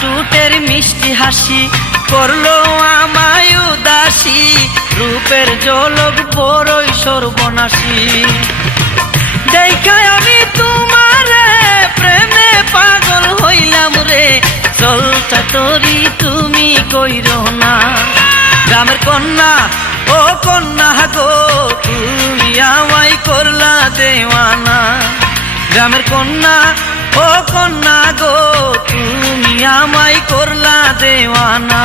টুটের মিষ্টি হাসি করলো আমায় উদাসী, রূপের জলক বড়ই সর্বনাশী। দেখায় আমি তোমারে প্রেমে পাগল হইলাম রে, চলটা তোরি তুমি কইরো না। গ্রামের কন্যা ও কন্যা গো তুমি আমায় করলা দেওয়ানা। গ্রামের কন্যা ও কন্যা গো তুমি আমায় করলা দেওয়ানা।